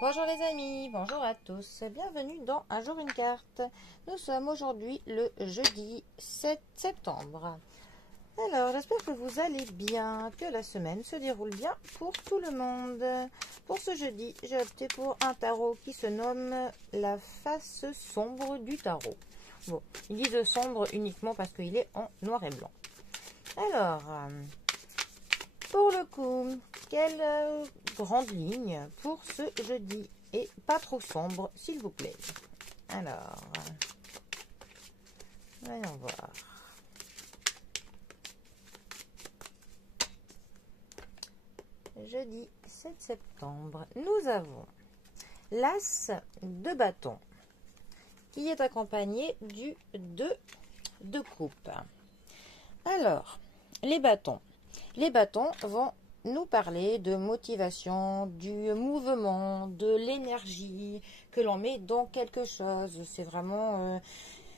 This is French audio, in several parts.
Bonjour les amis, bonjour à tous, bienvenue dans Un jour une carte. Nous sommes aujourd'hui le jeudi 7 septembre. Alors j'espère que vous allez bien, que la semaine se déroule bien pour tout le monde. Pour ce jeudi, j'ai opté pour un tarot qui se nomme la face sombre du tarot. Bon, ils disent sombre uniquement parce qu'il est en noir et blanc. Alors, pour le coup, quelle grande ligne pour ce jeudi? Et pas trop sombre, s'il vous plaît. Alors, voyons voir. Jeudi 7 septembre, nous avons l'As de bâton qui est accompagné du 2 de coupe. Alors, les bâtons vont nous parler de motivation, du mouvement, de l'énergie que l'on met dans quelque chose. C'est vraiment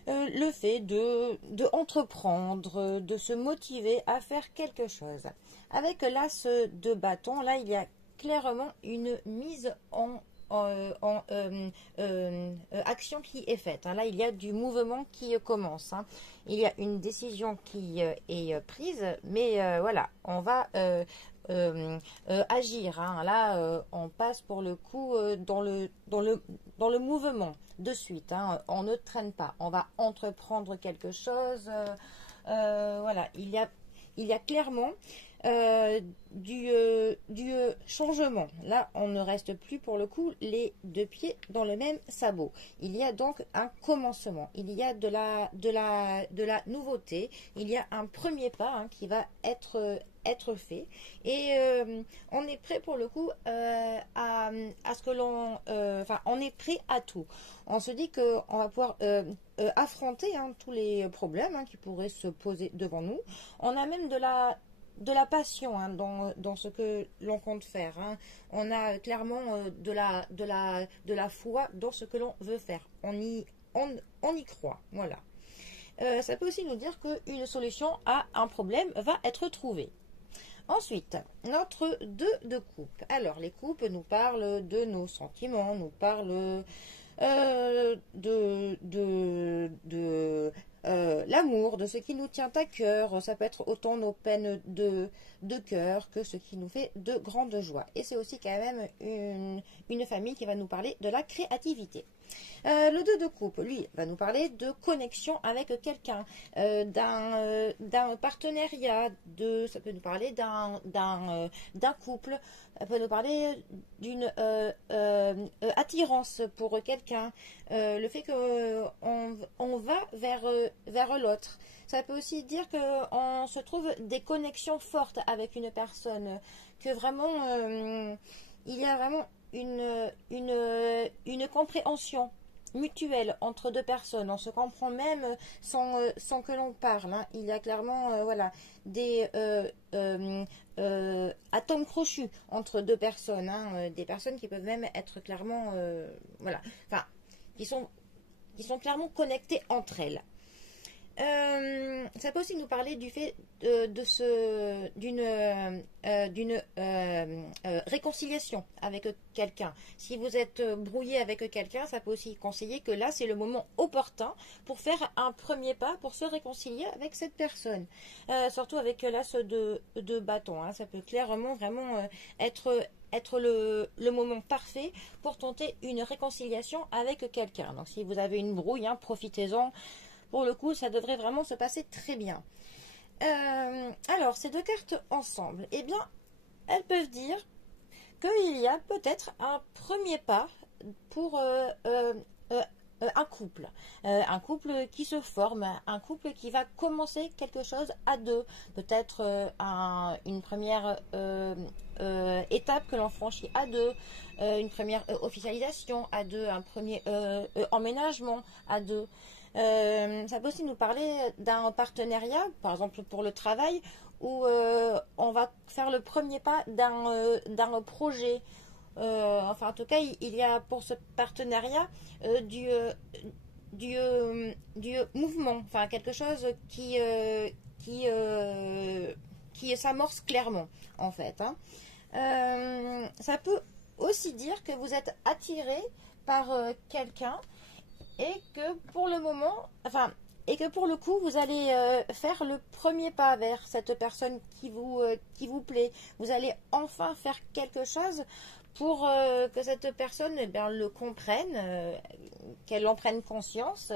le fait de entreprendre, de se motiver à faire quelque chose. Avec l'As de bâton, là, il y a clairement une mise en action qui est faite. Là, il y a du mouvement qui commence. Il y a une décision qui est prise, mais voilà, on va agir. Là, on passe pour le coup dans le mouvement de suite. On ne traîne pas. On va entreprendre quelque chose. Voilà, il y a clairement du changement. Là, on ne reste plus pour le coup les deux pieds dans le même sabot. Il y a donc un commencement. Il y a de la nouveauté. Il y a un premier pas qui va être fait. Et on est prêt pour le coup à ce que l'on... on est prêt à tout. On se dit qu'on va pouvoir affronter tous les problèmes qui pourraient se poser devant nous. On a même de la passion dans ce que l'on compte faire. On a clairement de la foi dans ce que l'on veut faire. On y croit. Voilà. Ça peut aussi nous dire qu'une solution à un problème va être trouvée. Ensuite, notre 2 de coupe. Alors, les coupes nous parlent de nos sentiments, nous parlent l'amour, de ce qui nous tient à cœur. Ça peut être autant nos peines de cœur que ce qui nous fait de grandes joies. Et c'est aussi quand même une famille qui va nous parler de la créativité. Le 2 de coupe, lui, va nous parler de connexion avec quelqu'un, d'un partenariat, ça peut nous parler d'un couple, ça peut nous parler d'une attirance pour quelqu'un, le fait qu'on va vers l'autre. Ça peut aussi dire qu'on se trouve des connexions fortes avec une personne, que vraiment, il y a vraiment une compréhension mutuelle entre deux personnes. On se comprend même sans que l'on parle. Il y a clairement voilà, des atomes crochus entre deux personnes. Des personnes qui peuvent même être clairement voilà, enfin, qui sont clairement connectées entre elles. Ça peut aussi nous parler du fait d'une réconciliation avec quelqu'un. Si vous êtes brouillé avec quelqu'un, ça peut aussi conseiller que là, c'est le moment opportun pour faire un premier pas pour se réconcilier avec cette personne. Surtout avec l'as de bâton. Ça peut clairement vraiment être le moment parfait pour tenter une réconciliation avec quelqu'un. Donc si vous avez une brouille, profitez-en. Pour le coup, ça devrait vraiment se passer très bien. Alors, ces deux cartes ensemble, eh bien, elles peuvent dire qu'il y a peut-être un premier pas pour un couple. Un couple qui se forme, un couple qui va commencer quelque chose à deux. Peut-être une première étape que l'on franchit à deux, une première officialisation à deux, un premier emménagement à deux. Ça peut aussi nous parler d'un partenariat, par exemple pour le travail, où on va faire le premier pas d'un projet. Enfin, en tout cas, il y a pour ce partenariat du mouvement, enfin quelque chose qui s'amorce clairement, en fait. Ça peut aussi dire que vous êtes attiré par quelqu'un et que pour le moment, enfin, et que pour le coup, vous allez faire le premier pas vers cette personne qui vous plaît. Vous allez enfin faire quelque chose pour que cette personne eh bien, le comprenne, qu'elle en prenne conscience,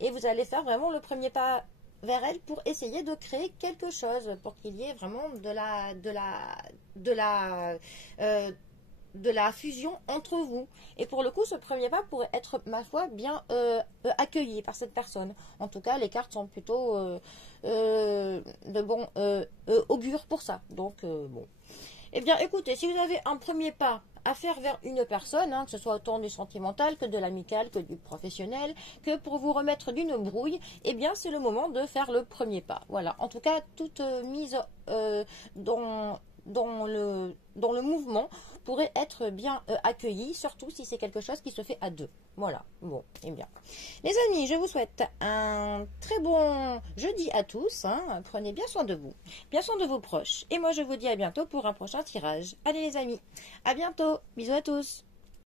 et vous allez faire vraiment le premier pas vers elle pour essayer de créer quelque chose, pour qu'il y ait vraiment euh, de la fusion entre vous. Et pour le coup, ce premier pas pourrait être, ma foi, bien accueilli par cette personne. En tout cas, les cartes sont plutôt de bon augure pour ça. Donc, bon. Eh bien, écoutez, si vous avez un premier pas à faire vers une personne, hein, que ce soit autant du sentimental que de l'amical, que du professionnel, que pour vous remettre d'une brouille, eh bien, c'est le moment de faire le premier pas. Voilà. En tout cas, toute mise dans le mouvement pourrait être bien accueilli, surtout si c'est quelque chose qui se fait à deux. Voilà. Bon, eh bien. Les amis, je vous souhaite un très bon jeudi à tous. Hein. Prenez bien soin de vous, bien soin de vos proches. Et moi, je vous dis à bientôt pour un prochain tirage. Allez les amis, à bientôt. Bisous à tous.